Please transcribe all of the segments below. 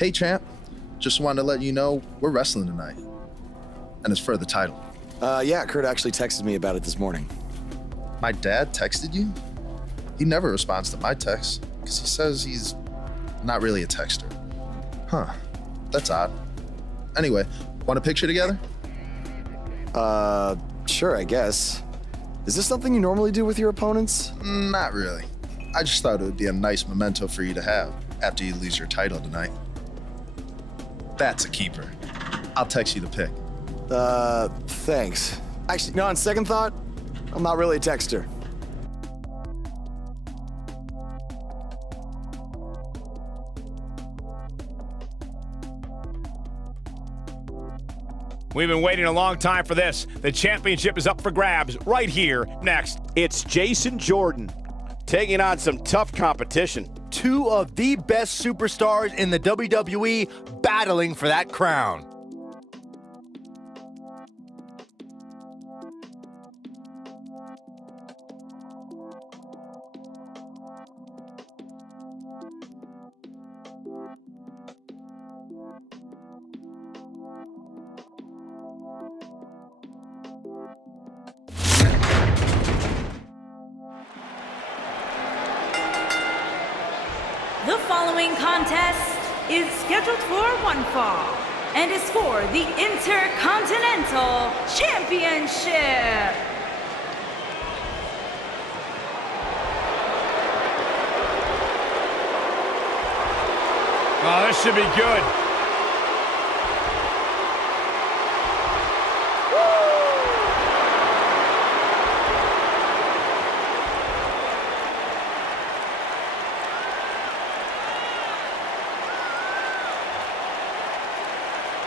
Hey, champ. Just wanted to let you know we're wrestling tonight. And it's for the title. Yeah, Kurt actually texted me about it this morning. My dad texted you? He never responds to my texts because he says he's not really a texter. Huh. That's odd. Anyway, want a picture together? Sure, I guess. Is this something you normally do with your opponents? Not really. I just thought it would be a nice memento for you to have after you lose your title tonight. That's a keeper. I'll text you the pic. Thanks. Actually, no, on second thought, I'm not really a texter. We've been waiting a long time for this. The championship is up for grabs right here, next. It's Jason Jordan taking on some tough competition. Two of the best superstars in the WWE battling for that crown. The following contest is scheduled for one fall and is for the Intercontinental Championship. Oh, this should be good.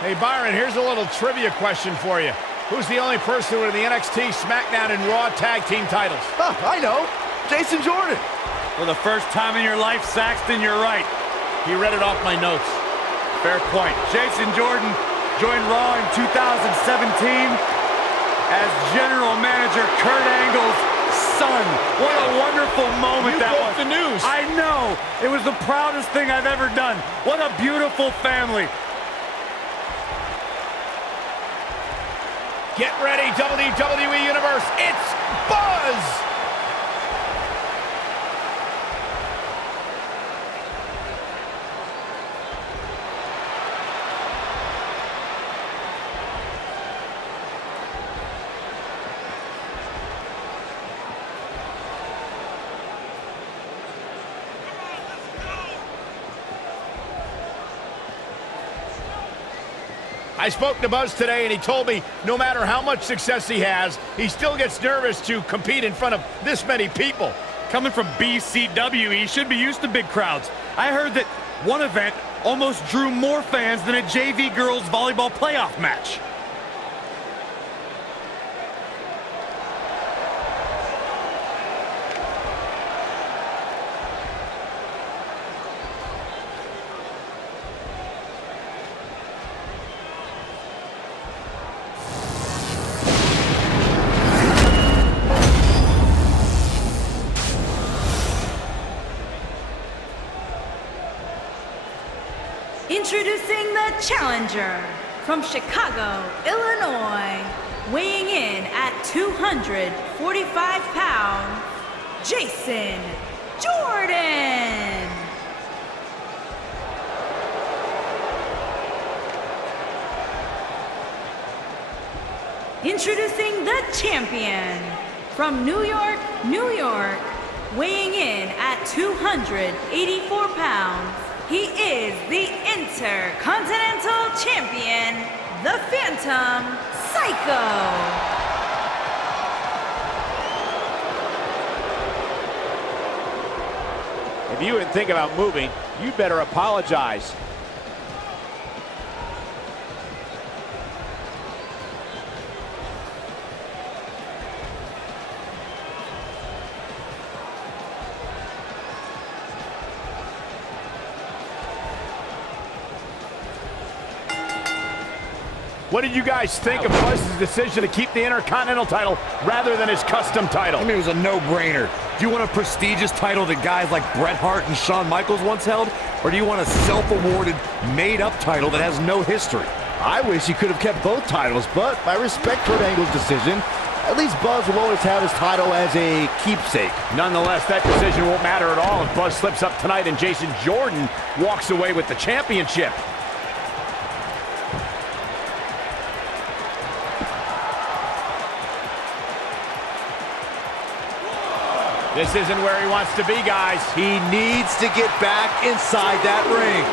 Hey, Byron, here's a little trivia question for you. Who's the only person with the NXT, SmackDown, and Raw tag team titles? Huh, I know. Jason Jordan. For the first time in your life, Saxton, you're right. He read it off my notes. Fair point. Jason Jordan joined Raw in 2017 as General Manager Kurt Angle's son. What a wonderful moment that was. The news. I know. It was the proudest thing I've ever done. What a beautiful family. Get ready, WWE Universe. It's Buzz! I spoke to Buzz today, and he told me no matter how much success he has, he still gets nervous to compete in front of this many people. Coming from BCW, he should be used to big crowds. I heard that one event almost drew more fans than a JV girls volleyball playoff match. Introducing the challenger from Chicago, Illinois, weighing in at 245 pounds, Jason Jordan. Introducing the champion from New York, New York, weighing in at 284 pounds, he is the Intercontinental Champion, the Phantom Psycho. If you even think about moving, you better apologize. What did you guys think of Buzz's decision to keep the Intercontinental title rather than his custom title? I mean, it was a no-brainer. Do you want a prestigious title that guys like Bret Hart and Shawn Michaels once held? Or do you want a self-awarded, made-up title that has no history? I wish he could have kept both titles, but I respect Kurt Angle's decision. At least Buzz will always have his title as a keepsake. Nonetheless, that decision won't matter at all if Buzz slips up tonight and Jason Jordan walks away with the championship. This isn't where he wants to be, guys. He needs to get back inside that ring.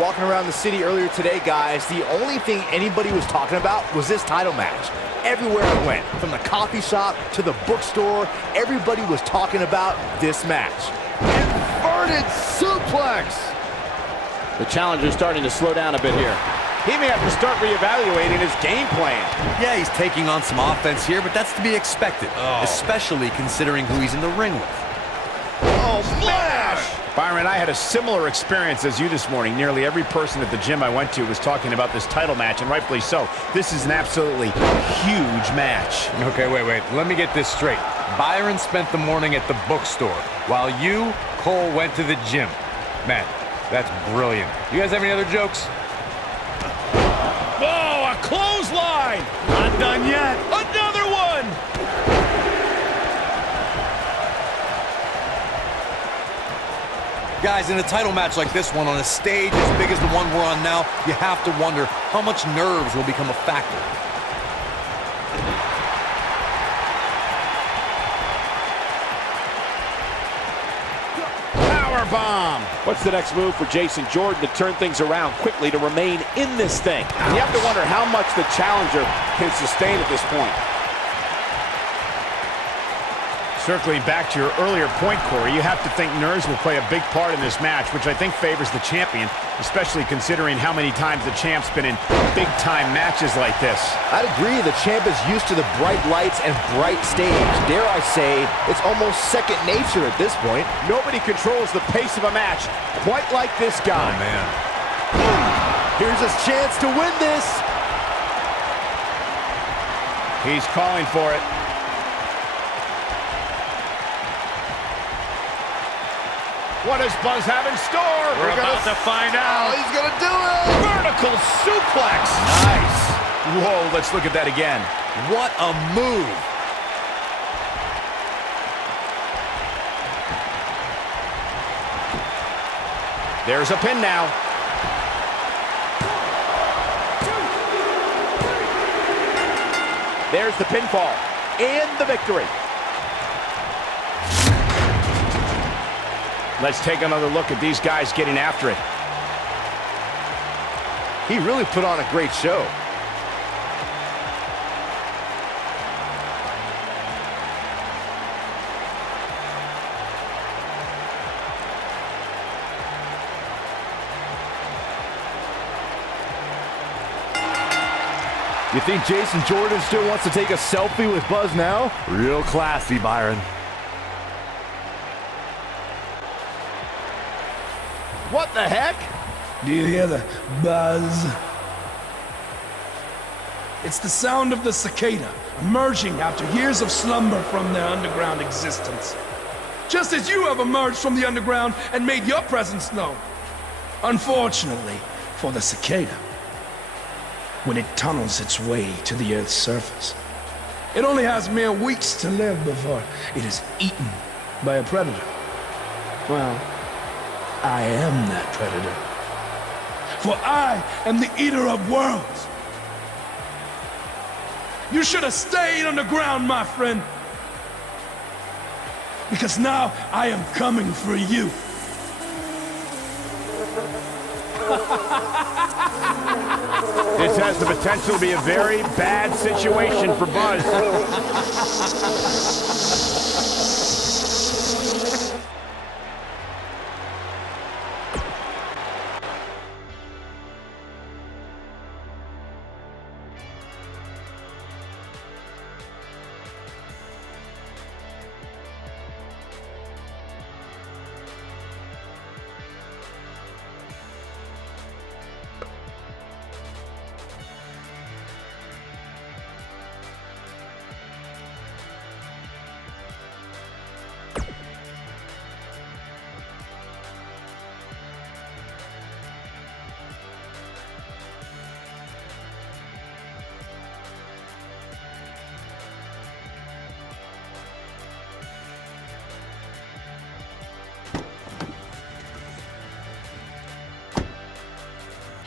Walking around the city earlier today, guys, the only thing anybody was talking about was this title match. Everywhere I went, from the coffee shop to the bookstore, everybody was talking about this match. Inverted suplex! The challenger's starting to slow down a bit here. He may have to start reevaluating his game plan. Yeah, he's taking on some offense here, but that's to be expected, especially considering who he's in the ring with. Oh, smash! Byron, I had a similar experience as you this morning. Nearly every person at the gym I went to was talking about this title match, and rightfully so. This is an absolutely huge match. Okay, wait. Let me get this straight. Byron spent the morning at the bookstore, while you, Cole, went to the gym. Man, that's brilliant. You guys have any other jokes? Oh, a clothesline! Not done yet. Another one! Guys, in a title match like this one, on a stage as big as the one we're on now, you have to wonder how much nerves will become a factor. Powerbomb! What's the next move for Jason Jordan to turn things around quickly to remain in this thing? And you have to wonder how much the challenger can sustain at this point. Circling back to your earlier point, Corey, you have to think nerves will play a big part in this match, which I think favors the champion, especially considering how many times the champ's been in big-time matches like this. I'd agree, the champ is used to the bright lights and bright stage. Dare I say, it's almost second nature at this point. Nobody controls the pace of a match quite like this guy. Oh, man. Here's his chance to win this. He's calling for it. What does Buzz have in store? We're about to find out. Oh, he's gonna do it! Vertical suplex! Nice! Whoa, let's look at that again. What a move. There's a pin now. There's the pinfall and the victory. Let's take another look at these guys getting after it. He really put on a great show. You think Jason Jordan still wants to take a selfie with Buzz now? Real classy, Byron. What the heck? Do you hear the buzz? It's the sound of the cicada emerging after years of slumber from their underground existence. Just as you have emerged from the underground and made your presence known. Unfortunately for the cicada, when it tunnels its way to the Earth's surface, it only has mere weeks to live before it is eaten by a predator. Well, I am that predator. For I am the eater of worlds. You should have stayed underground, my friend. Because now I am coming for you. This has the potential to be a very bad situation for Buzz.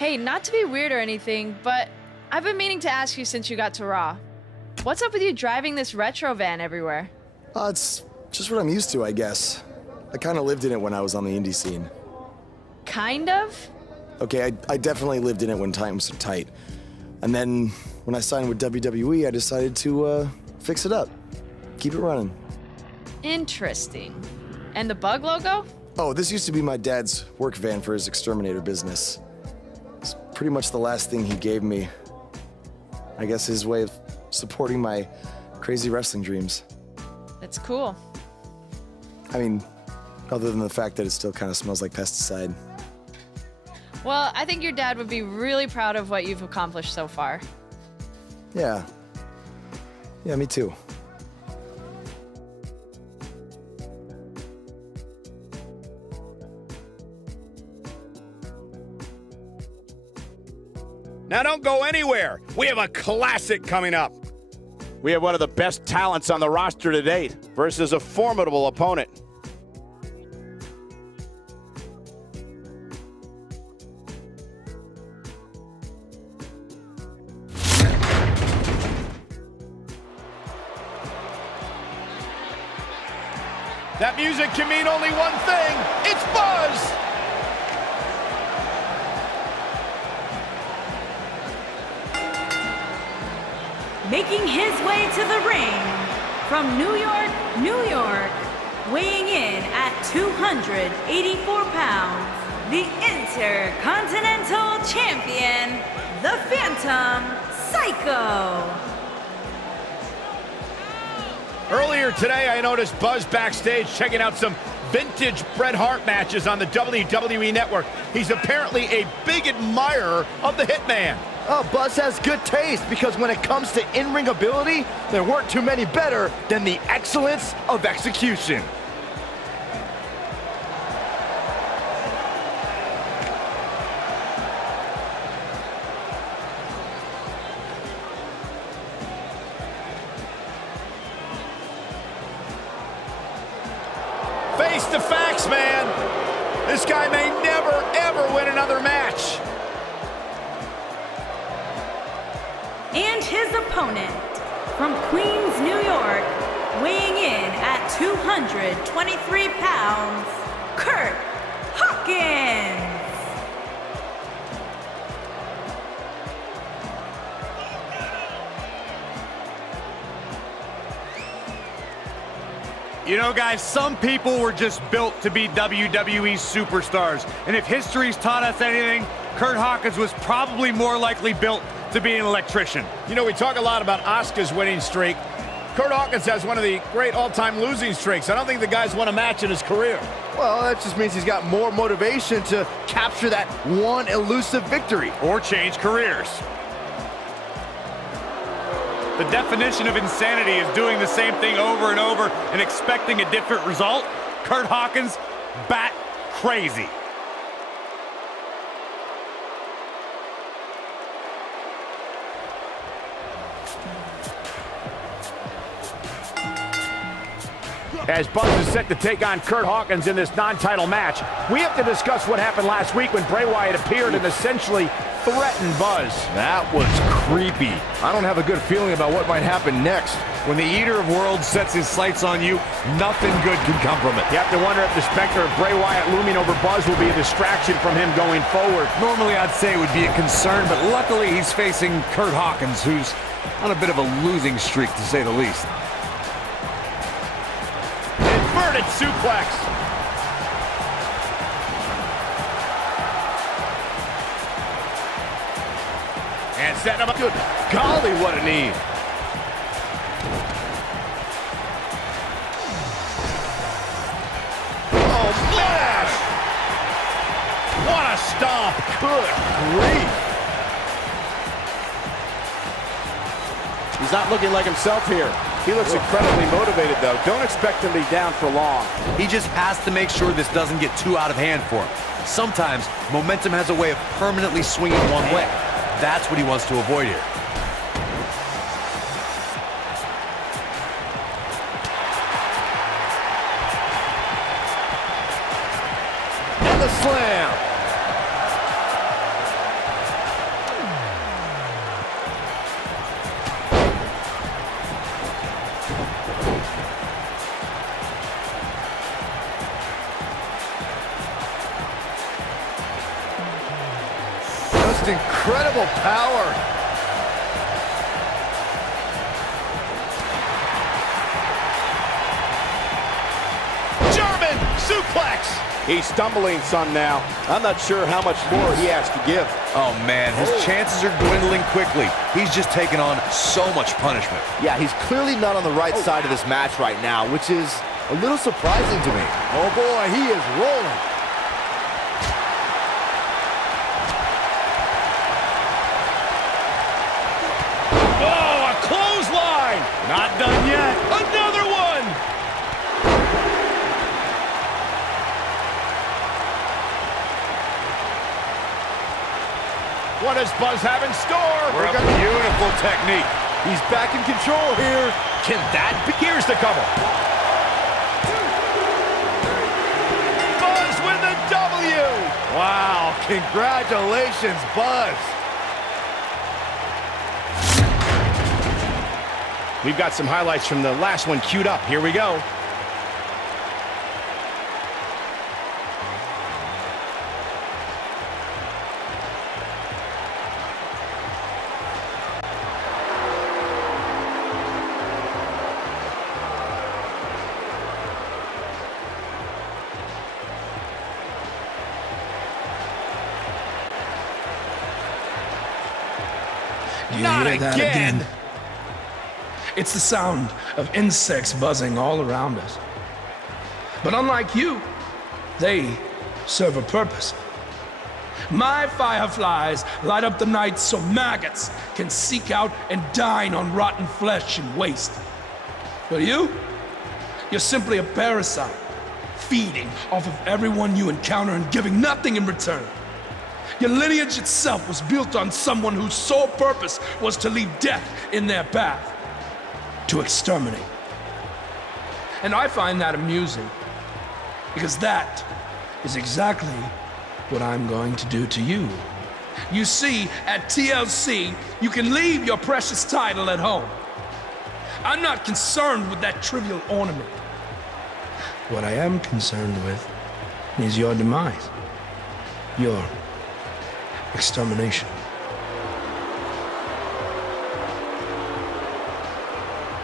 Hey, not to be weird or anything, but I've been meaning to ask you since you got to Raw. What's up with you driving this retro van everywhere? It's just what I'm used to, I guess. I kind of lived in it when I was on the indie scene. Kind of? Okay, I definitely lived in it when times were tight. And then when I signed with WWE, I decided to fix it up. Keep it running. Interesting. And the bug logo? Oh, this used to be my dad's work van for his exterminator business. It's pretty much the last thing he gave me. I guess his way of supporting my crazy wrestling dreams. That's cool. I mean, other than the fact that it still kind of smells like pesticide. Well, I think your dad would be really proud of what you've accomplished so far. Yeah. Yeah, me too. Now don't go anywhere. We have a classic coming up. We have one of the best talents on the roster to date versus a formidable opponent. That music can mean only one thing. It's Buzz! Making his way to the ring from New York, New York, weighing in at 284 pounds, the Intercontinental Champion, the Phantom Psycho. Earlier today, I noticed Buzz backstage checking out some vintage Bret Hart matches on the WWE Network. He's apparently a big admirer of the Hitman. Oh, Buzz has good taste because when it comes to in-ring ability, there weren't too many better than the excellence of execution. Face the facts, man. This guy may never, ever win another match. And his opponent, from Queens, New York, weighing in at 223 pounds, Kurt Hawkins. You know, guys, some people were just built to be WWE superstars. And if history's taught us anything, Kurt Hawkins was probably more likely built to be an electrician. You know, we talk a lot about Asuka's winning streak. Kurt Hawkins has one of the great all-time losing streaks. I don't think the guy's won a match in his career. Well, that just means he's got more motivation to capture that one elusive victory. Or change careers. The definition of insanity is doing the same thing over and over and expecting a different result. Kurt Hawkins, bat crazy. As Buzz is set to take on Kurt Hawkins in this non-title match, we have to discuss what happened last week when Bray Wyatt appeared and essentially threatened Buzz. That was creepy. I don't have a good feeling about what might happen next. When the Eater of Worlds sets his sights on you, nothing good can come from it. You have to wonder if the specter of Bray Wyatt looming over Buzz will be a distraction from him going forward. Normally I'd say it would be a concern, but luckily he's facing Kurt Hawkins, who's on a bit of a losing streak, to say the least. Inverted suplex. And setting up a good. Golly, what a knee. Oh, smash! What a stomp. Good grief. He's not looking like himself here. He looks incredibly motivated, though. Don't expect him to be down for long. He just has to make sure this doesn't get too out of hand for him. Sometimes, momentum has a way of permanently swinging one way. That's what he wants to avoid here. And the slam. Just incredible power. German suplex. He's stumbling some now. I'm not sure how much more he has to give. Oh, man, his chances are dwindling quickly. He's just taken on so much punishment. Yeah, he's clearly not on the right side of this match right now, which is a little surprising to me. Oh boy, he is rolling. Oh, a clothesline. Not done yet. Another one. What does Buzz have in store? Beautiful technique. He's back in control here. Can that be? Here's the cover. Buzz with the W. Wow, congratulations, Buzz. We've got some highlights from the last one queued up. Here we go. You Not hear that again. It's the sound of insects buzzing all around us. But unlike you, they serve a purpose. My fireflies light up the night so maggots can seek out and dine on rotten flesh and waste. But you're simply a parasite, feeding off of everyone you encounter and giving nothing in return. Your lineage itself was built on someone whose sole purpose was to leave death in their path, to exterminate. And I find that amusing, because that is exactly what I'm going to do to you. You see, at TLC, you can leave your precious title at home. I'm not concerned with that trivial ornament. What I am concerned with is your demise, your extermination.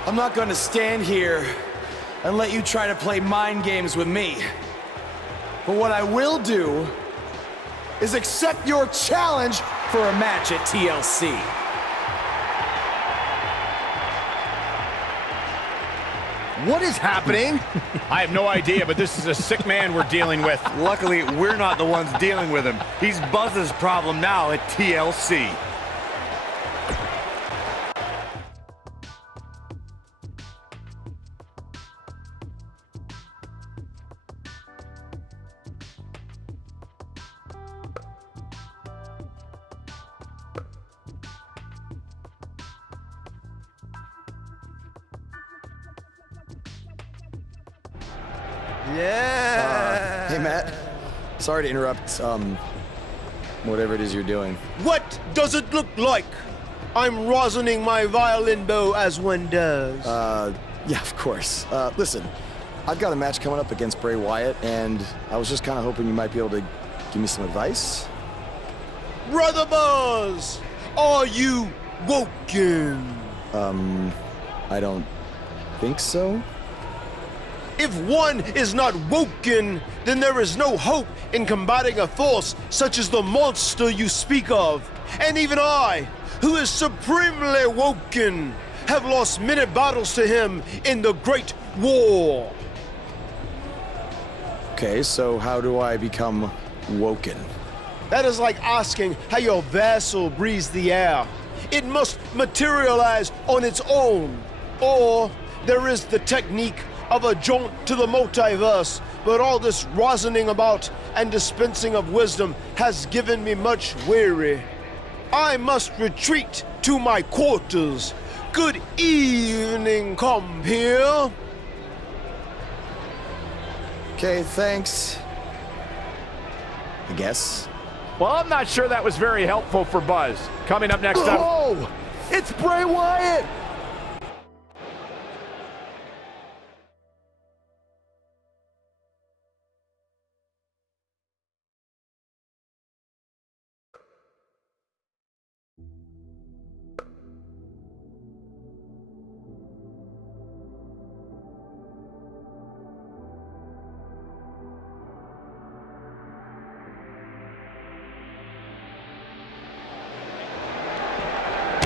I'm not going to stand here and let you try to play mind games with me. But what I will do is accept your challenge for a match at TLC. What is happening? I have no idea, but this is a sick man we're dealing with. Luckily, we're not the ones dealing with him. He's Buzz's problem now at TLC. Yeah. Hey, Matt. Sorry to interrupt, whatever it is you're doing. What does it look like? I'm rosining my violin bow as one does. Yeah, of course. Listen, I've got a match coming up against Bray Wyatt, and I was just kind of hoping you might be able to give me some advice. Brother Buzz, are you woken? I don't think so. If one is not woken, then there is no hope in combating a force such as the monster you speak of. And even I, who is supremely woken, have lost many battles to him in the Great War. Okay, so how do I become woken? That is like asking how your vessel breathes the air. It must materialize on its own. Or there is the technique of a jaunt to the multiverse, but all this rosining about and dispensing of wisdom has given me much weary. I must retreat to my quarters. Good evening, compeer. Okay, thanks. I guess. Well, I'm not sure that was very helpful for Buzz. Coming up next up. Oh, it's Bray Wyatt.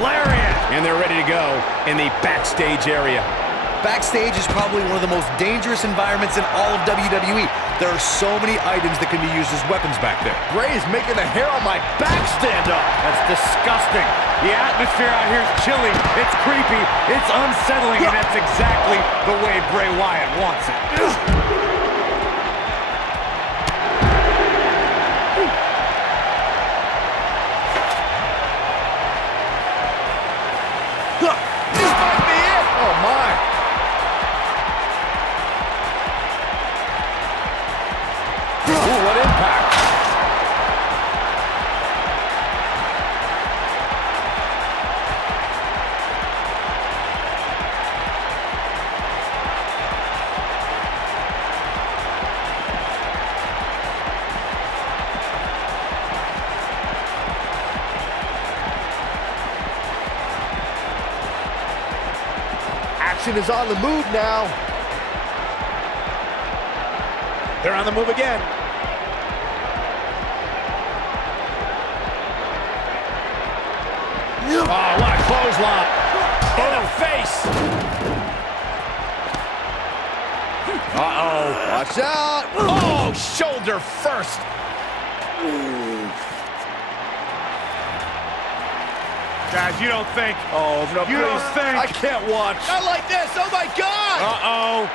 Lariat! And they're ready to go in the backstage area. Backstage is probably one of the most dangerous environments in all of WWE. There are so many items that can be used as weapons back there. Bray is making the hair on my back stand up. That's disgusting. The atmosphere out here is chilly. It's creepy. It's unsettling, and that's exactly the way Bray Wyatt wants it. This might be it. Oh, my. Ooh, what impact. Action is on the move now. They're on the move again. Oh, what a clothesline. In the face. Uh-oh. Watch out. Oh, shoulder first. Guys, you don't think. Oh, no, You don't please. think. I can't watch. Not like this. Oh, my God. Uh-oh.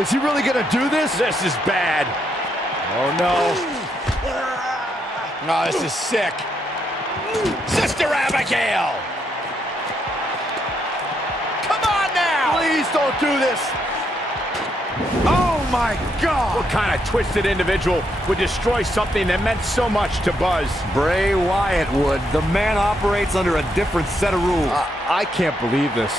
Is he really going to do this? This is bad. Oh, no. Oh, this is sick. Sister Abigail. Come on now. Please don't do this. Oh, my God. What kind of twisted individual would destroy something that meant so much to Buzz? Bray Wyatt would. The man operates under a different set of rules. I can't believe this.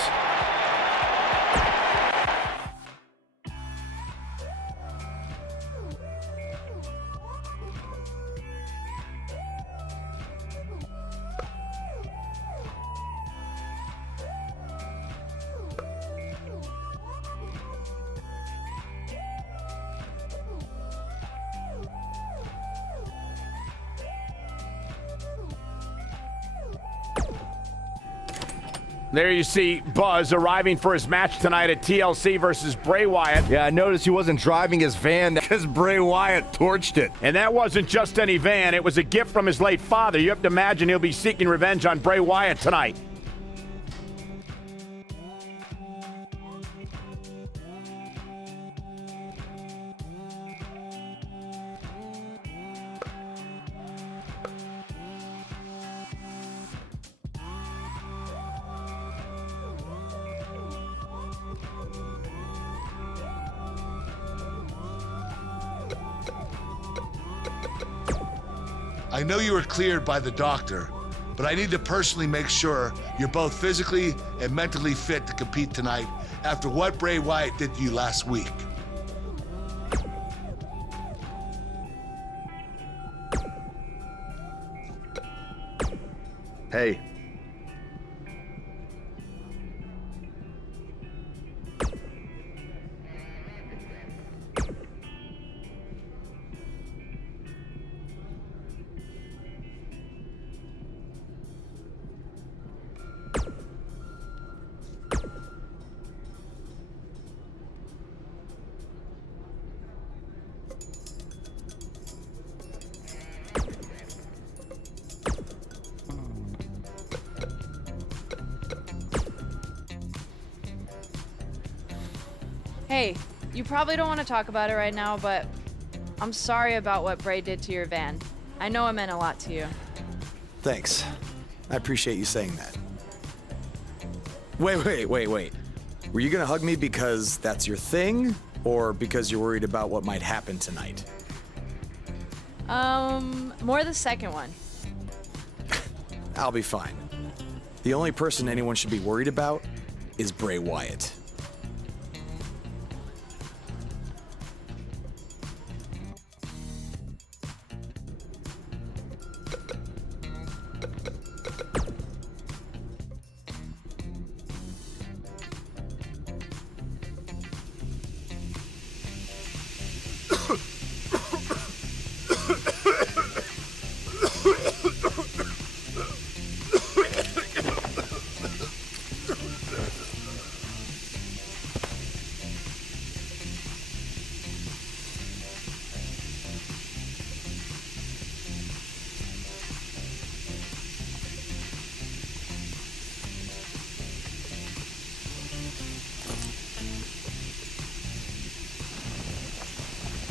There you see Buzz arriving for his match tonight at TLC versus Bray Wyatt. Yeah, I noticed he wasn't driving his van Because Bray Wyatt torched it. And that wasn't just any van, it was a gift from his late father. You have to imagine he'll be seeking revenge on Bray Wyatt tonight. I know you were cleared by the doctor, but I need to personally make sure you're both physically and mentally fit to compete tonight after what Bray Wyatt did to you last week. Hey. Hey, you probably don't want to talk about it right now, but I'm sorry about what Bray did to your van. I know it meant a lot to you. Thanks. I appreciate you saying that. Wait. Were you gonna hug me because that's your thing? Or because you're worried about what might happen tonight? More the second one. I'll be fine. The only person anyone should be worried about is Bray Wyatt.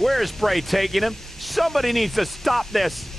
Where is Bray taking him? Somebody needs to stop this.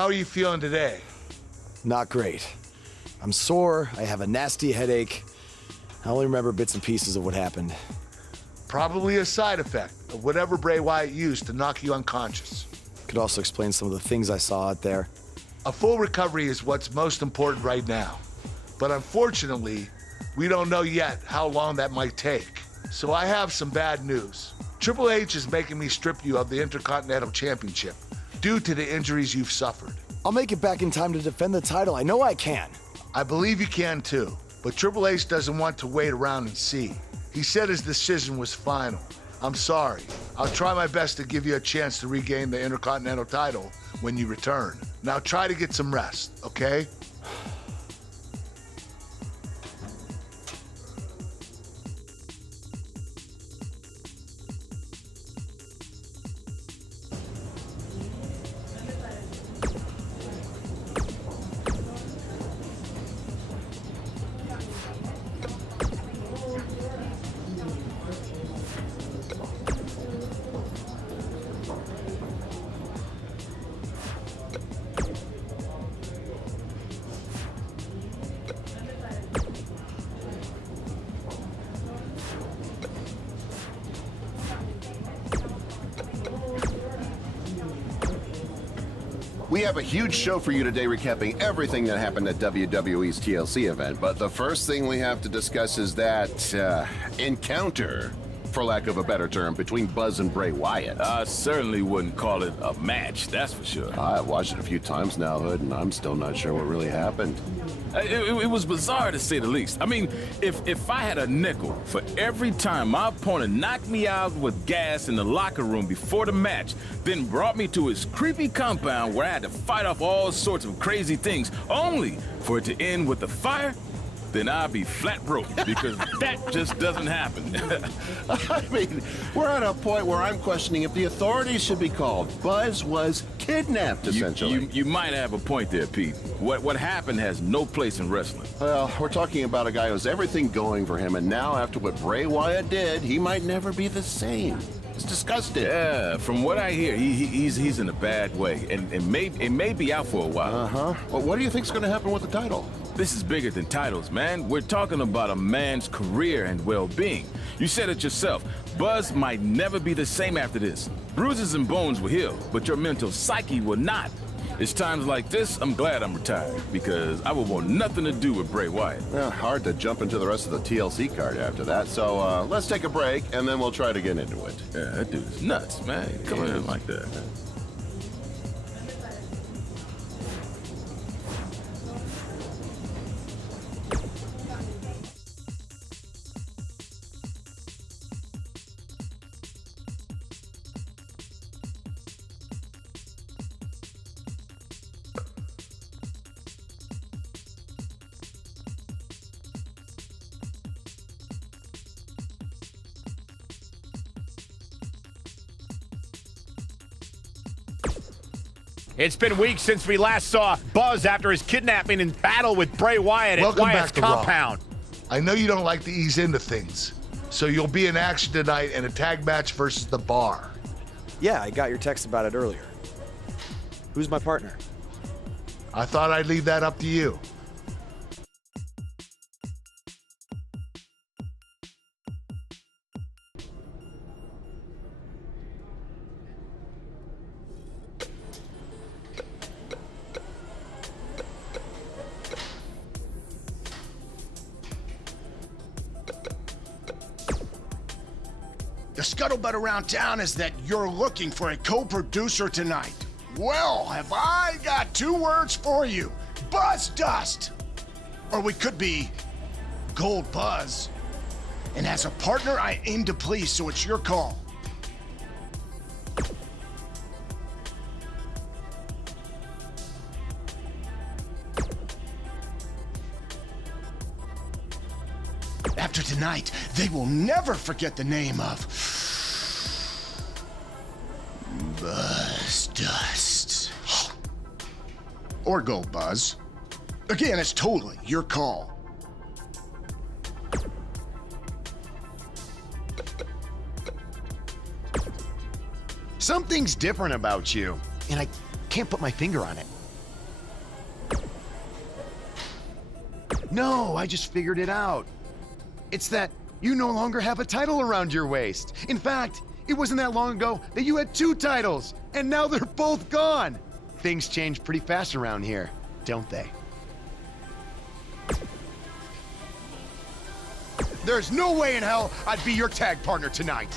How are you feeling today? Not great. I'm sore, I have a nasty headache. I only remember bits and pieces of what happened. Probably a side effect of whatever Bray Wyatt used to knock you unconscious. Could also explain some of the things I saw out there. A full recovery is what's most important right now. But unfortunately, we don't know yet how long that might take. So I have some bad news. Triple H is making me strip you of the Intercontinental Championship due to the injuries you've suffered. I'll make it back in time to defend the title. I know I can. I believe you can too, but Triple H doesn't want to wait around and see. He said his decision was final. I'm sorry. I'll try my best to give you a chance to regain the Intercontinental title when you return. Now try to get some rest, okay? We have a huge show for you today, recapping everything that happened at WWE's TLC event. But the first thing we have to discuss is that encounter, for lack of a better term, between Buzz and Bray Wyatt. I certainly wouldn't call it a match, that's for sure. I've watched it a few times now, Hood, and I'm still not sure what really happened. It was bizarre, to say the least. I mean, if I had a nickel for every time my opponent knocked me out with gas in the locker room before the match, then brought me to his creepy compound where I had to fight off all sorts of crazy things, only for it to end with a fire, then I'd be flat broke, because that just doesn't happen. I mean, we're at a point where I'm questioning if the authorities should be called. Buzz was kidnapped, essentially. You might have a point there, Pete. What happened has no place in wrestling. Well, we're talking about a guy who has everything going for him, and now after what Bray Wyatt did, he might never be the same. It's disgusting. Yeah, from what I hear, he's in a bad way, and it may be out for a while. Uh-huh. Well, what do you think's going to happen with the title? This is bigger than titles, man. We're talking about a man's career and well-being. You said it yourself. Buzz might never be the same after this. Bruises and bones will heal, but your mental psyche will not. It's times like this, I'm glad I'm retired, because I would want nothing to do with Bray Wyatt. Well, hard to jump into the rest of the TLC card after that, so let's take a break, and then we'll try to get into it. Yeah, that dude is nuts, man. Come in like that. It's been weeks since we last saw Buzz after his kidnapping and battle with Bray Wyatt at Welcome Wyatt's back to Raw. compound. I know you don't like to ease into things, so you'll be in action tonight in a tag match versus The Bar. Yeah, I got your text about it earlier. Who's my partner? I thought I'd leave that up to you. The scuttlebutt around town is that you're looking for a co-producer tonight. Well, have I got 2 words for you. Buzz Dust! Or we could be Gold Buzz. And as a partner, I aim to please, so it's your call. After tonight, they will never forget the name of Buzz Dust. Or Gold Buzz. Again, it's totally your call. Something's different about you, and I can't put my finger on it. No, I just figured it out. It's that you no longer have a title around your waist. In fact, it wasn't that long ago that you had 2 titles, and now they're both gone. Things change pretty fast around here, don't they? There's no way in hell I'd be your tag partner tonight.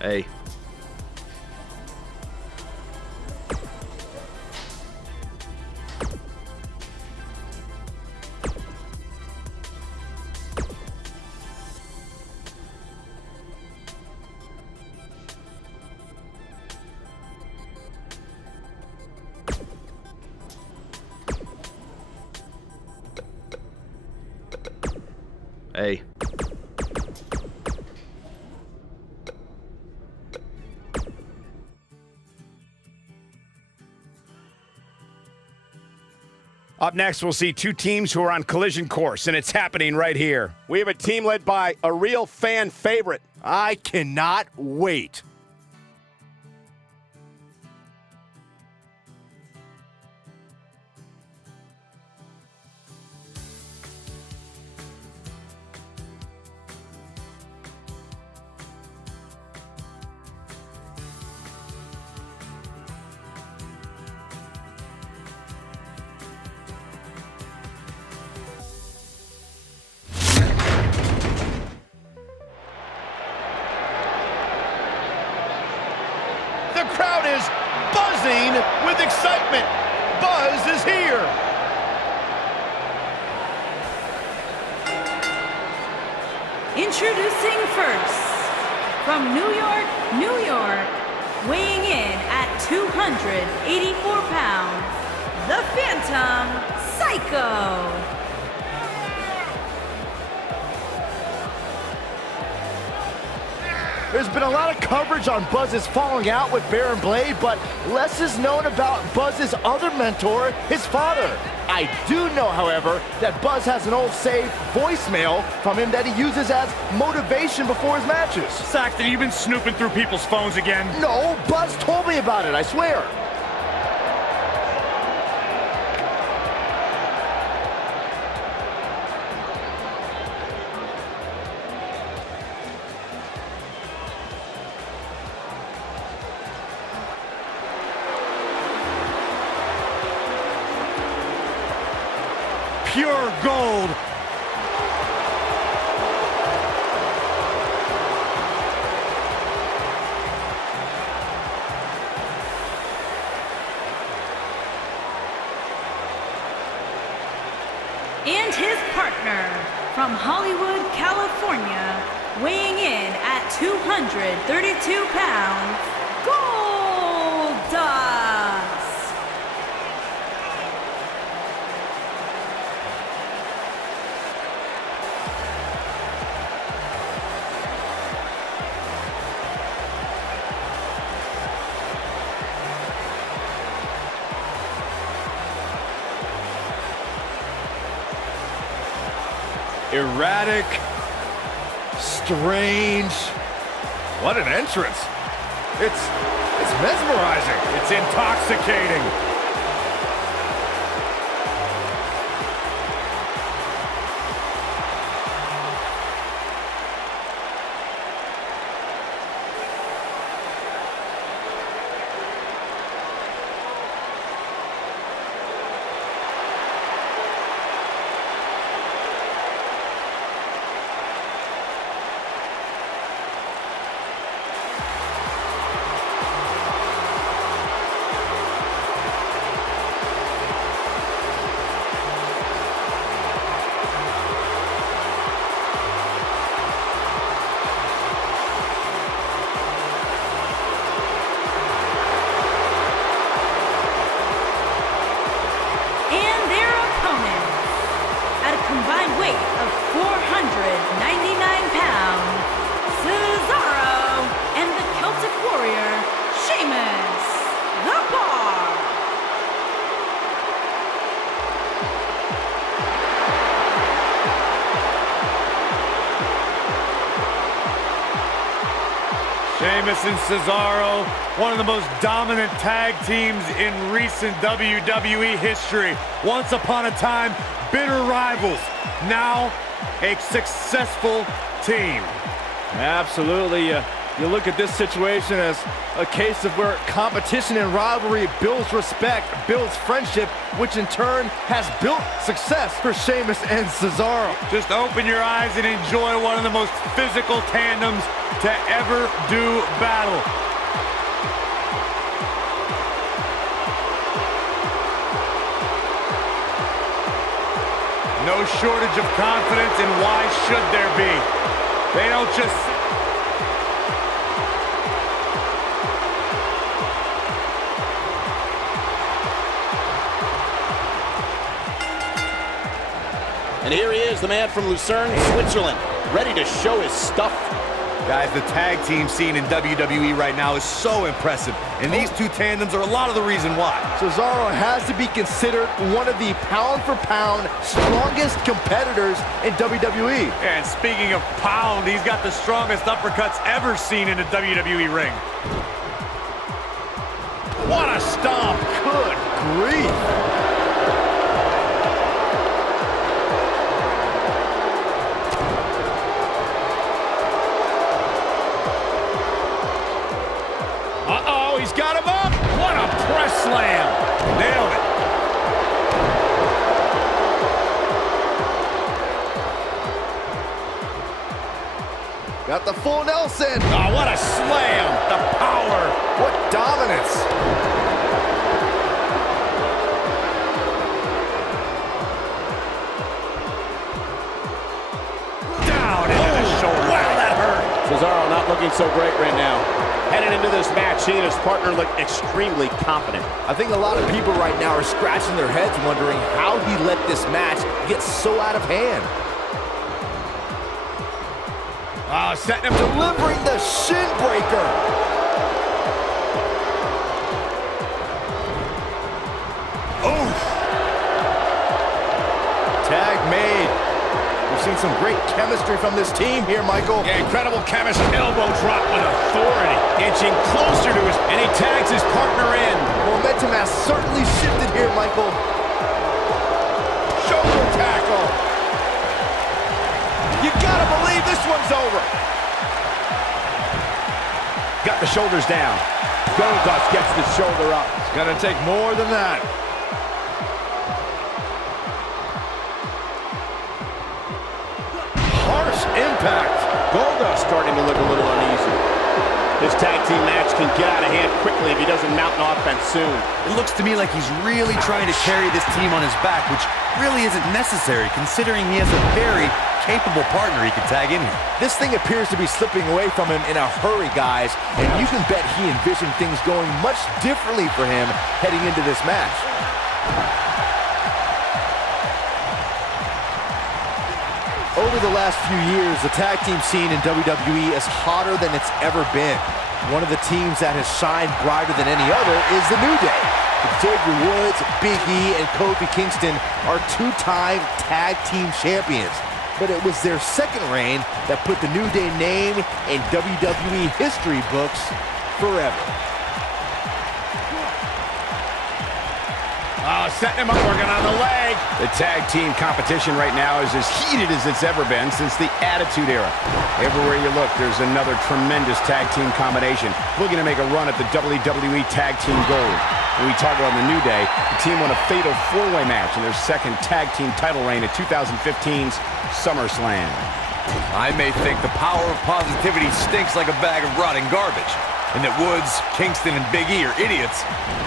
Hey. Hey. Up next, we'll see 2 teams who are on collision course, and it's happening right here. We have a team led by a real fan favorite. I cannot wait. The crowd is buzzing with excitement. Buzz is here. Introducing first, from New York, New York, weighing in at 284 pounds, the Phantom Psycho. There's been a lot of coverage on Buzz's falling out with Baron Blade, but less is known about Buzz's other mentor, his father. I do know, however, that Buzz has an old saved voicemail from him that he uses as motivation before his matches. Saxton, you been snooping through people's phones again? No, Buzz told me about it, I swear. Pure gold. And his partner, from Hollywood, California, weighing in at 232 pounds, Gold Dust. Erratic, strange. What an entrance. It's mesmerizing. It's intoxicating. pounds, Cesaro, and the Celtic Warrior, Sheamus, the Bar. Sheamus and Cesaro, one of the most dominant tag teams in recent WWE history. Once upon a time, bitter rivals. Now, a successful team. Absolutely. You look at this situation as a case of where competition and rivalry builds respect, builds friendship, which in turn has built success for Sheamus and Cesaro. Just open your eyes and enjoy one of the most physical tandems to ever do battle. No shortage of confidence, and why should there be? They don't just... And here he is, the man from Lucerne, Switzerland, ready to show his stuff. Guys, the tag team scene in WWE right now is so impressive, and these two tandems are a lot of the reason why. Cesaro has to be considered one of the pound-for-pound strongest competitors in WWE. And speaking of pound, he's got the strongest uppercuts ever seen in a WWE ring. What a stomp! Good grief! He's got him up. What a press slam. Nailed it. Got the full Nelson. Oh, what a slam. The power. What dominance. Down into the shoulder. Wow, that hurt. Cesaro not looking so great right now. Heading into this match, he and his partner look extremely confident. I think a lot of people right now are scratching their heads wondering how he let this match get so out of hand. Setting him delivering the shin breaker. Oof. Tag made. We've seen some great chemistry from this team here, Michael. Yeah, incredible chemistry. Elbow drop with authority. Inching closer to his, and he tags his partner in. Momentum has certainly shifted here, Michael. Shoulder tackle. You gotta believe this one's over. Got the shoulders down. Goldust gets the shoulder up. It's gonna take more than that. Harsh impact. Goldust starting to look a little uneasy. This tag team match can get out of hand quickly if he doesn't mount an offense soon. It looks to me like he's really trying to carry this team on his back, which really isn't necessary considering he has a very capable partner he can tag in here. This thing appears to be slipping away from him in a hurry, guys, and you can bet he envisioned things going much differently for him heading into this match. Over the last few years, the tag team scene in WWE is hotter than it's ever been. One of the teams that has shined brighter than any other is the New Day. Xavier Woods, Big E, and Kofi Kingston are two-time tag team champions. But it was their second reign that put the New Day name in WWE history books forever. Setting him up, working on the leg. The tag team competition right now is as heated as it's ever been since the Attitude Era. Everywhere you look, there's another tremendous tag team combination looking to make a run at the WWE Tag Team Gold. When we talk about the New Day, the team won a fatal four-way match in their second tag team title reign at 2015's SummerSlam. I may think the power of positivity stinks like a bag of rotting garbage, and that Woods, Kingston, and Big E are idiots,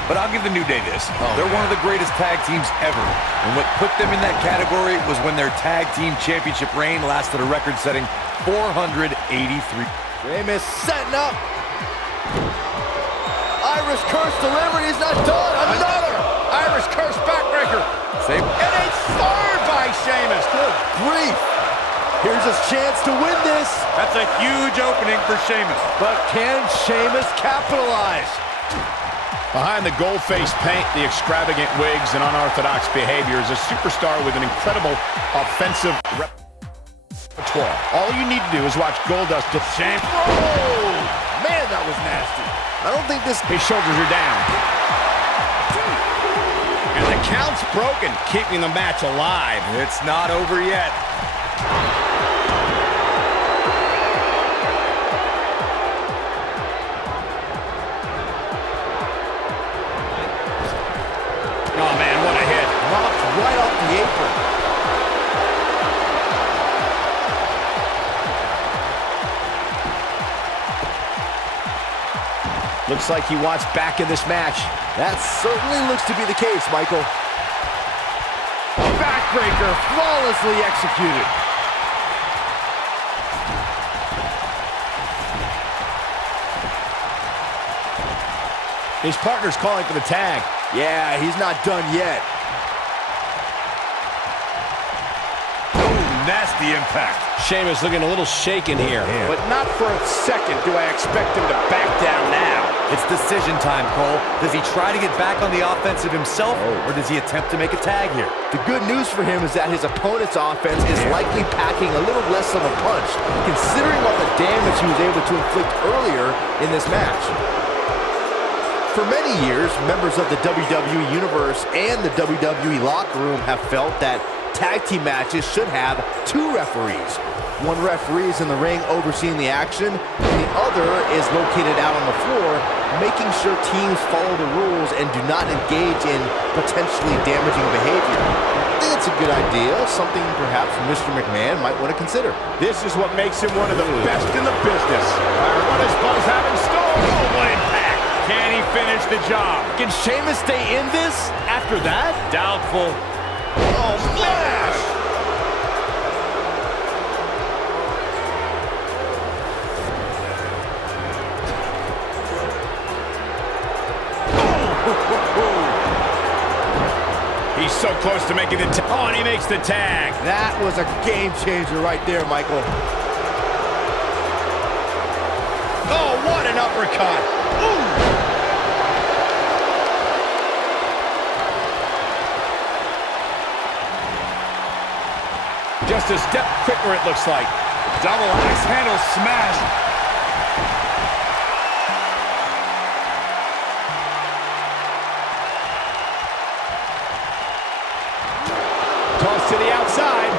but I'll give the New Day this. They're one of the greatest tag teams ever, and what put them in that category was when their tag team championship reign lasted a record-setting 483. Sheamus setting up. Irish curse delivery. He's not done. Another Irish curse backbreaker. Same. And a third by Sheamus. Good grief. Here's a chance to win this. That's a huge opening for Sheamus. But can Sheamus capitalize? Behind the gold-faced paint, the extravagant wigs, and unorthodox behavior is a superstar with an incredible offensive repertoire. All you need to do is watch Goldust get Sheamus. Oh, man, that was nasty. I don't think this... His shoulders are down. And the count's broken, keeping the match alive. It's not over yet. Oh, man, what a hit. Knocked right off the apron. Looks like he wants back in this match. That certainly looks to be the case, Michael. Backbreaker flawlessly executed. His partner's calling for the tag. Yeah, he's not done yet. Nasty impact. Sheamus looking a little shaken here. But not for a second do I expect him to back down now. It's decision time, Cole. Does he try to get back on the offensive himself, or does he attempt to make a tag here? The good news for him is that his opponent's offense is likely packing a little less of a punch, considering all the damage he was able to inflict earlier in this match. For many years, members of the WWE Universe and the WWE locker room have felt that tag team matches should have two referees. One referee is in the ring overseeing the action, and the other is located out on the floor, making sure teams follow the rules and do not engage in potentially damaging behavior. I think it's a good idea, something perhaps Mr. McMahon might want to consider. This is what makes him one of the best in the business. What does Buzz have in store? Oh, what impact! Can he finish the job? Can Sheamus stay in this after that? Doubtful. Oh, smash! He's so close to making the tag. Oh, and he makes the tag. That was a game changer right there, Michael. Oh, what an uppercut. Ooh. Just a step quicker, it looks like. Double axe handle smash. Toss to the outside.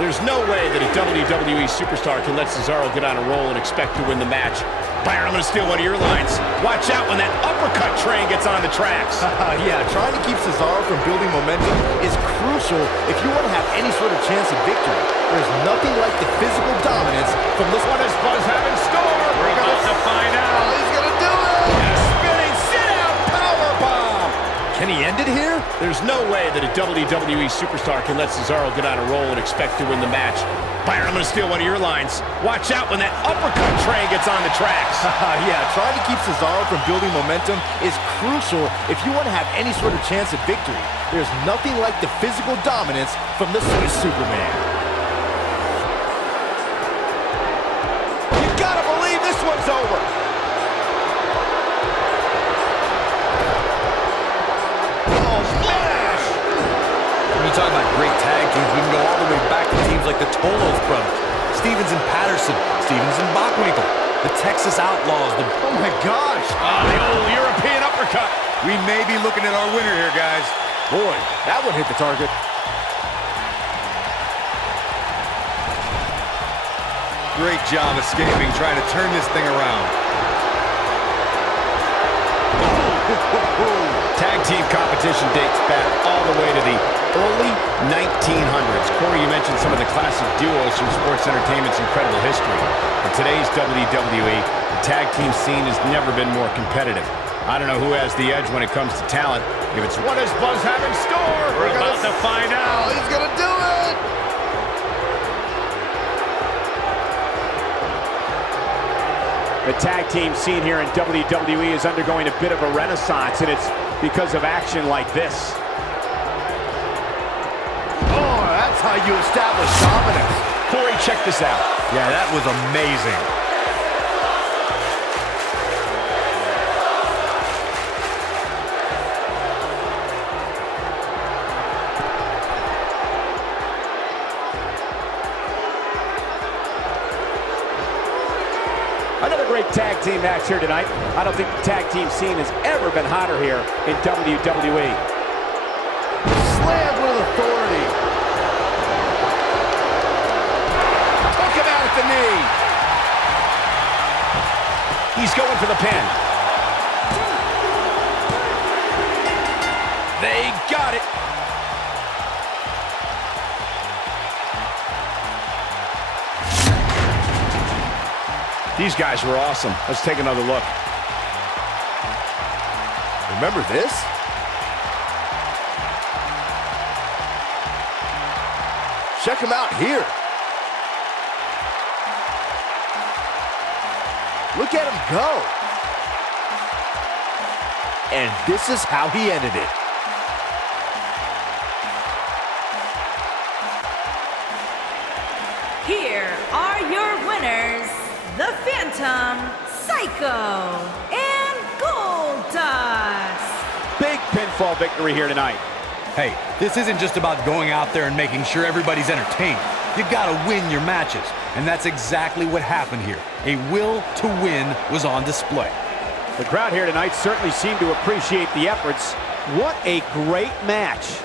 There's no way that a WWE superstar can let Cesaro get on a roll and expect to win the match. Byron, I'm going to steal one of your lines. Watch out when that uppercut train gets on the tracks. Yeah, trying to keep Cesaro from building momentum is crucial if you want to have any sort of chance of victory. There's nothing like the physical dominance from this. What does Buzz have in store? We're about to find out. He's going to do it! And a spinning sit-out powerbomb. Can he end it here? There's no way that a WWE superstar can let Cesaro get on a roll and expect to win the match. Byron, I'm going to steal one of your lines. Watch out when that uppercut train gets on the tracks. Yeah, trying to keep Cesaro from building momentum is crucial if you want to have any sort of chance at victory. There's nothing like the physical dominance from the Swiss Superman. You gotta believe this one's over. Oh, smash! When you talk about great tag teams, we can go all the way back to teams like the Tolos brothers, Stevens and Patterson, Stevens and Bockwinkel, the Texas Outlaws, the... Oh my gosh! The old European uppercut. We may be looking at our winner here, guys. Boy, that one hit the target. Great job escaping, trying to turn this thing around. Tag team competition dates back all the way to the early 1900s. Corey, you mentioned some of the classic duos from sports entertainment's incredible history. In today's WWE, the tag team scene has never been more competitive. I don't know who has the edge when it comes to talent. If it's what does Buzz have in store? We're about to find out. He's gonna do it! The tag team scene here in WWE is undergoing a bit of a renaissance, and it's because of action like this. Oh, that's how you establish dominance. Corey, check this out. Yeah, that was amazing. Another great tag team match here tonight. I don't think the tag team scene has ever been hotter here in WWE. Slammed with authority. Took him out at the knee. He's going for the pin. They got it. These guys were awesome. Let's take another look. Remember this? Check him out here. Look at him go. And this is how he ended it. Here are your winners, the Phantom, Psycho, and Goldust. Big pinfall victory here tonight. Hey, this isn't just about going out there and making sure everybody's entertained. You gotta win your matches, and that's exactly what happened here. A will to win was on display. The crowd here tonight certainly seemed to appreciate the efforts. What a great match.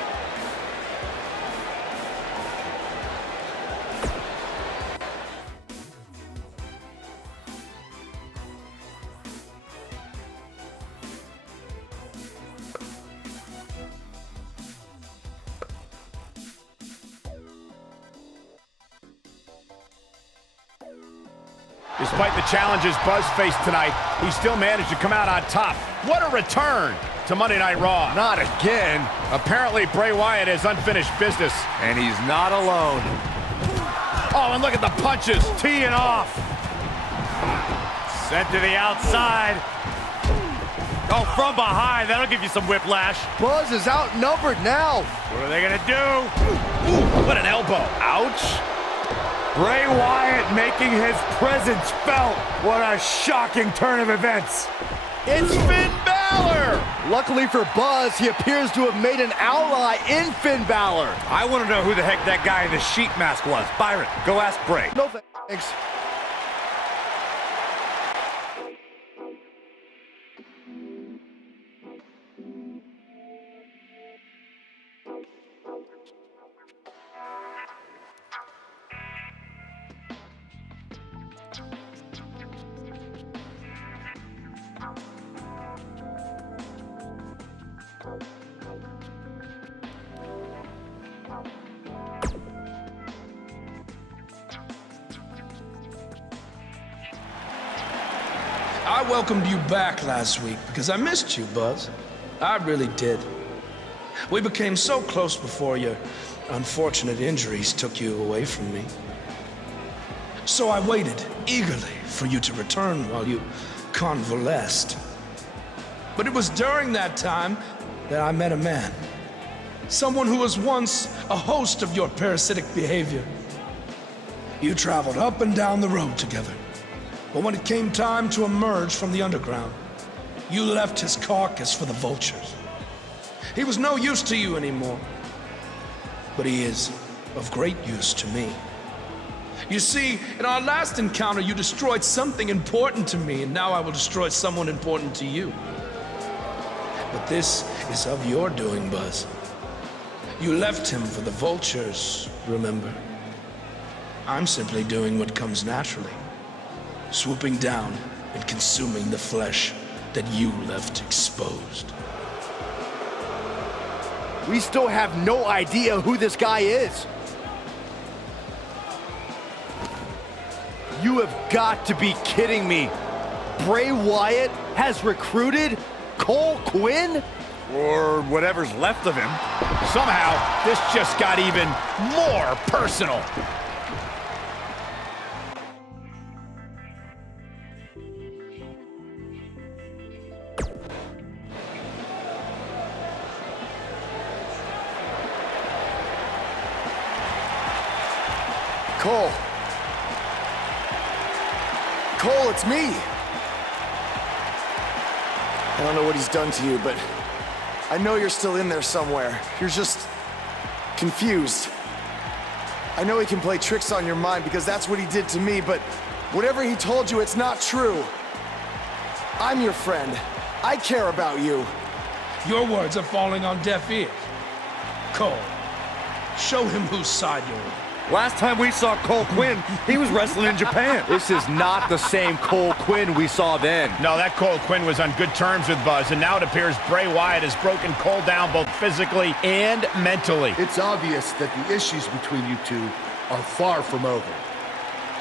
Despite the challenges Buzz faced tonight, he still managed to come out on top. What a return to Monday Night Raw. Not again. Apparently, Bray Wyatt has unfinished business. And he's not alone. Oh, and look at the punches, teeing off. Sent to the outside. Oh, from behind. That'll give you some whiplash. Buzz is outnumbered now. What are they going to do? Ooh, what an elbow. Ouch. Bray Wyatt making his presence felt. What a shocking turn of events. It's Finn Balor. Luckily for Buzz, he appears to have made an ally in Finn Balor. I want to know who the heck that guy in the sheep mask was. Byron, go ask Bray. No thanks. I welcomed you back last week because I missed you, Buzz. I really did. We became so close before your unfortunate injuries took you away from me. So I waited eagerly for you to return while you convalesced. But it was during that time that I met a man. Someone who was once a host of your parasitic behavior. You traveled up and down the road together. But when it came time to emerge from the underground, you left his carcass for the vultures. He was no use to you anymore, but he is of great use to me. You see, in our last encounter, you destroyed something important to me, and now I will destroy someone important to you. But this is of your doing, Buzz. You left him for the vultures, remember? I'm simply doing what comes naturally. Swooping down and consuming the flesh that you left exposed. We still have no idea who this guy is. You have got to be kidding me. Bray Wyatt has recruited Cole Quinn? Or whatever's left of him. Somehow, this just got even more personal. Cole. Cole, it's me. I don't know what he's done to you, but I know you're still in there somewhere. You're just confused. I know he can play tricks on your mind because that's what he did to me, but whatever he told you, it's not true. I'm your friend. I care about you. Your words are falling on deaf ears. Cole, show him whose side you're on. Last time we saw Cole Quinn, he was wrestling in Japan. This is not the same Cole Quinn we saw then. No, that Cole Quinn was on good terms with Buzz, and now it appears Bray Wyatt has broken Cole down both physically and mentally. It's obvious that the issues between you two are far from over.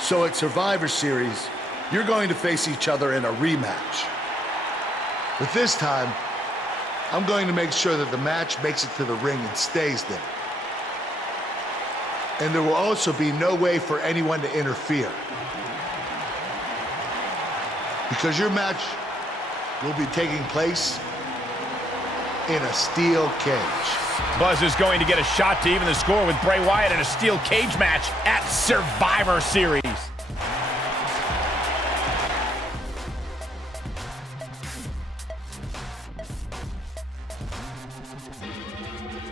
So at Survivor Series, you're going to face each other in a rematch. But this time, I'm going to make sure that the match makes it to the ring and stays there. And there will also be no way for anyone to interfere. Because your match will be taking place in a steel cage. Buzz is going to get a shot to even the score with Bray Wyatt in a steel cage match at Survivor Series.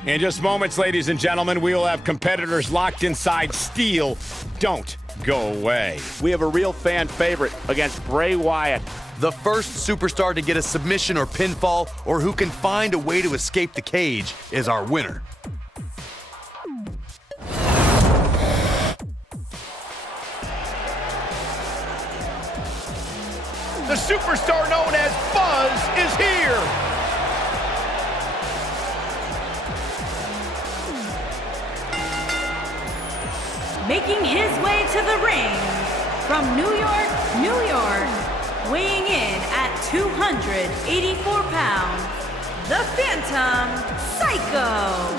In just moments, ladies and gentlemen, we will have competitors locked inside steel. Don't go away. We have a real fan favorite against Bray Wyatt. The first superstar to get a submission or pinfall, or who can find a way to escape the cage, is our winner. The superstar known as Buzz is here. Making his way to the ring from New York, New York, weighing in at 284 pounds, the Phantom Psycho.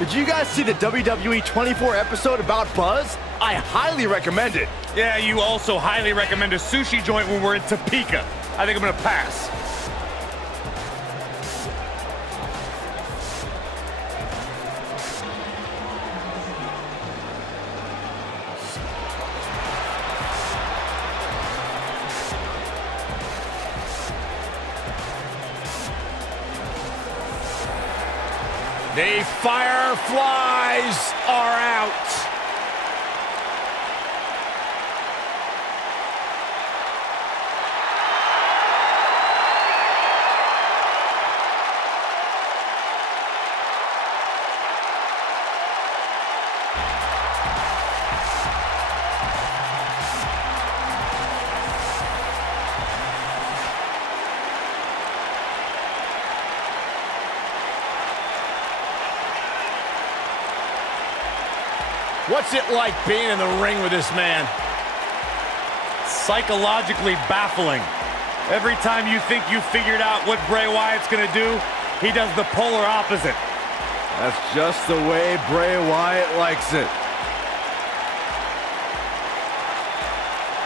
Did you guys see the WWE 24 episode about Buzz? I highly recommend it. Yeah, you also highly recommend a sushi joint when we're in Topeka. I think I'm gonna pass. The Fireflies are out. What's it like being in the ring with this man? Psychologically baffling. Every time you think you figured out what Bray Wyatt's gonna do, he does the polar opposite. That's just the way Bray Wyatt likes it.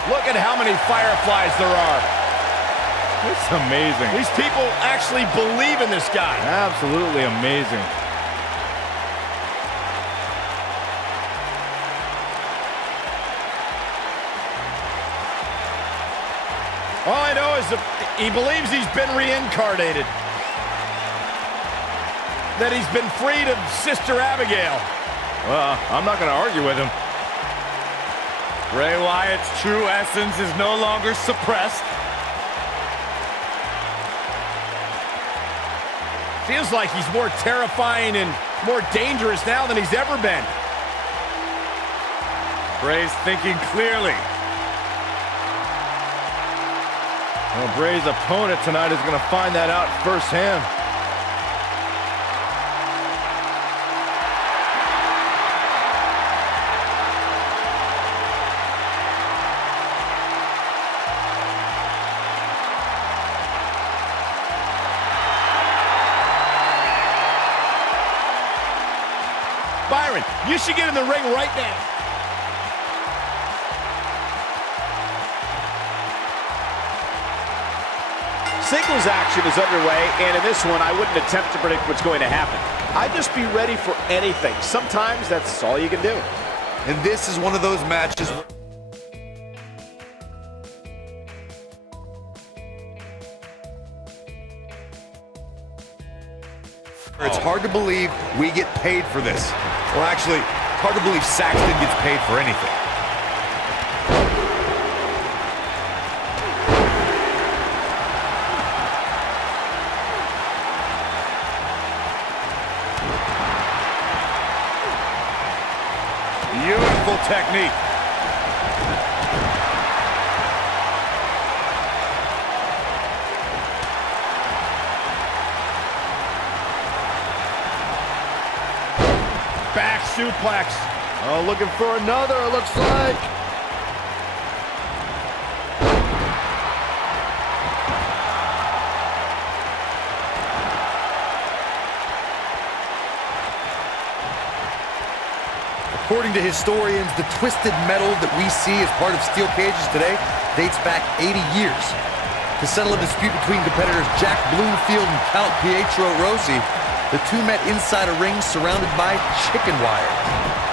Look at how many Fireflies there are. It's amazing. These people actually believe in this guy. Absolutely amazing. All I know is that he believes he's been reincarnated. That he's been freed of Sister Abigail. Well, I'm not going to argue with him. Bray Wyatt's true essence is no longer suppressed. Feels like he's more terrifying and more dangerous now than he's ever been. Bray's thinking clearly. Well, Bray's opponent tonight is going to find that out firsthand. Byron, you should get in the ring right now. Singles action is underway, and in this one, I wouldn't attempt to predict what's going to happen. I'd just be ready for anything. Sometimes that's all you can do. And this is one of those matches. It's hard to believe we get paid for this. Well, actually, hard to believe Saxton gets paid for anything. Beautiful technique. Back suplex. Oh, looking for another, it looks like. According to historians, the twisted metal that we see as part of steel cages today dates back 80 years. To settle a dispute between competitors Jack Bloomfield and Count Pietro Rossi, the two met inside a ring surrounded by chicken wire.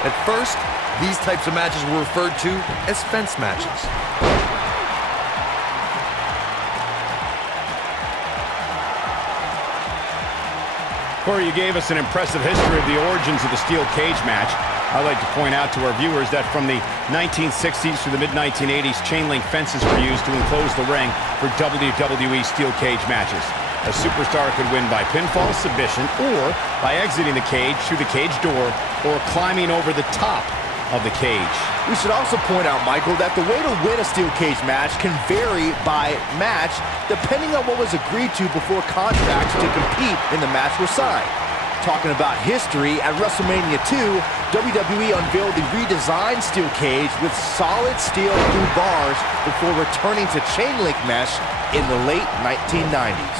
At first, these types of matches were referred to as fence matches. Corey, you gave us an impressive history of the origins of the steel cage match. I'd like to point out to our viewers that from the 1960s to the mid-1980s, chain link fences were used to enclose the ring for WWE steel cage matches. A superstar could win by pinfall submission or by exiting the cage through the cage door or climbing over the top of the cage. We should also point out, Michael, that the way to win a steel cage match can vary by match depending on what was agreed to before contracts to compete in the match were signed. Talking about history, at WrestleMania 2, WWE unveiled the redesigned steel cage with solid steel through bars before returning to chain link mesh in the late 1990s.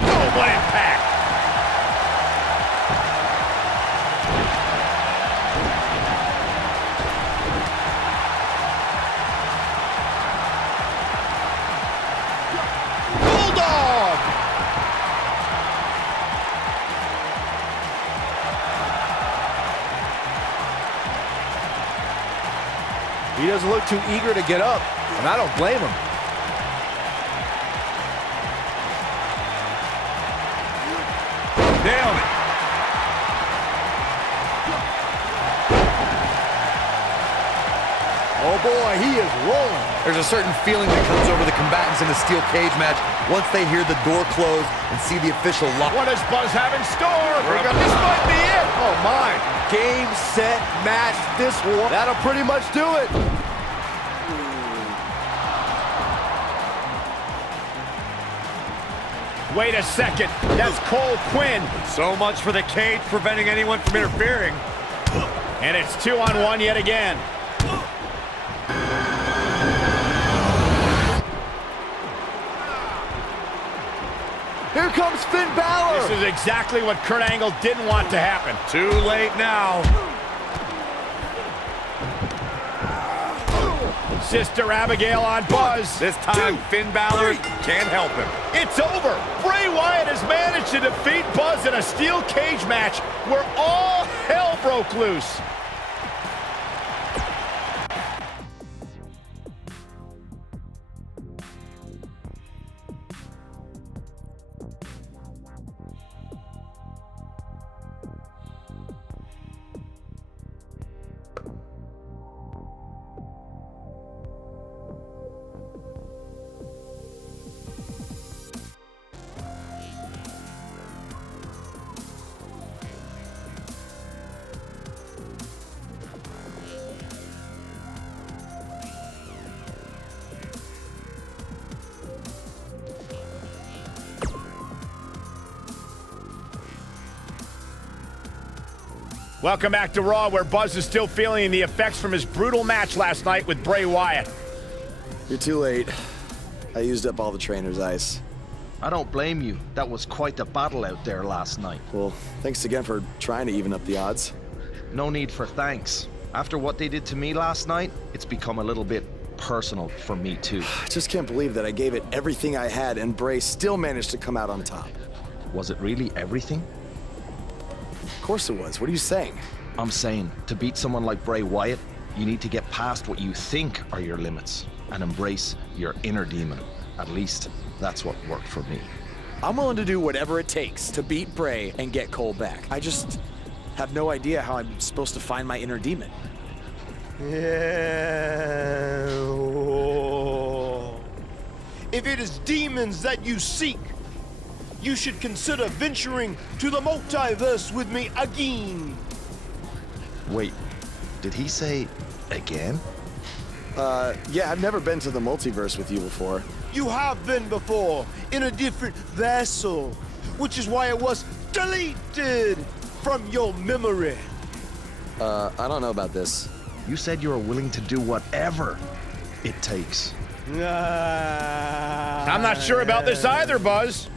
Oh, what impact! Bulldog! He doesn't look too eager to get up, and I don't blame him. Nailed it. Oh boy, he is rolling. There's a certain feeling that comes over the combatants in a steel cage match once they hear the door close and see the official lock. What does Buzz have in store? This might be it. Oh my. Game, set, match, this one. That'll pretty much do it. Wait a second, that's Cole Quinn. So much for the cage preventing anyone from interfering. And it's 2-on-1 yet again. Here comes Finn Balor. This is exactly what Kurt Angle didn't want to happen. Too late now. Sister Abigail on Buzz. This time, Finn Balor can't help him. It's over. Bray Wyatt has managed to defeat Buzz in a steel cage match where all hell broke loose. Welcome back to Raw, where Buzz is still feeling the effects from his brutal match last night with Bray Wyatt. You're too late. I used up all the trainer's ice. I don't blame you. That was quite a battle out there last night. Well, thanks again for trying to even up the odds. no need for thanks. After what they did to me last night, it's become a little bit personal for me too. I just can't believe that I gave it everything I had and Bray still managed to come out on top. Was it really everything? Of course it was. What are you saying? I'm saying, to beat someone like Bray Wyatt, you need to get past what you think are your limits and embrace your inner demon. At least, that's what worked for me. I'm willing to do whatever it takes to beat Bray and get Cole back. I just have no idea how I'm supposed to find my inner demon. Yeah. If it is demons that you seek, you should consider venturing to the multiverse with me again. Wait, did he say again? Yeah, I've never been to the multiverse with you before. You have been before, in a different vessel, which is why it was deleted from your memory. I don't know about this. You said you were willing to do whatever it takes. I'm not sure about this either, Buzz.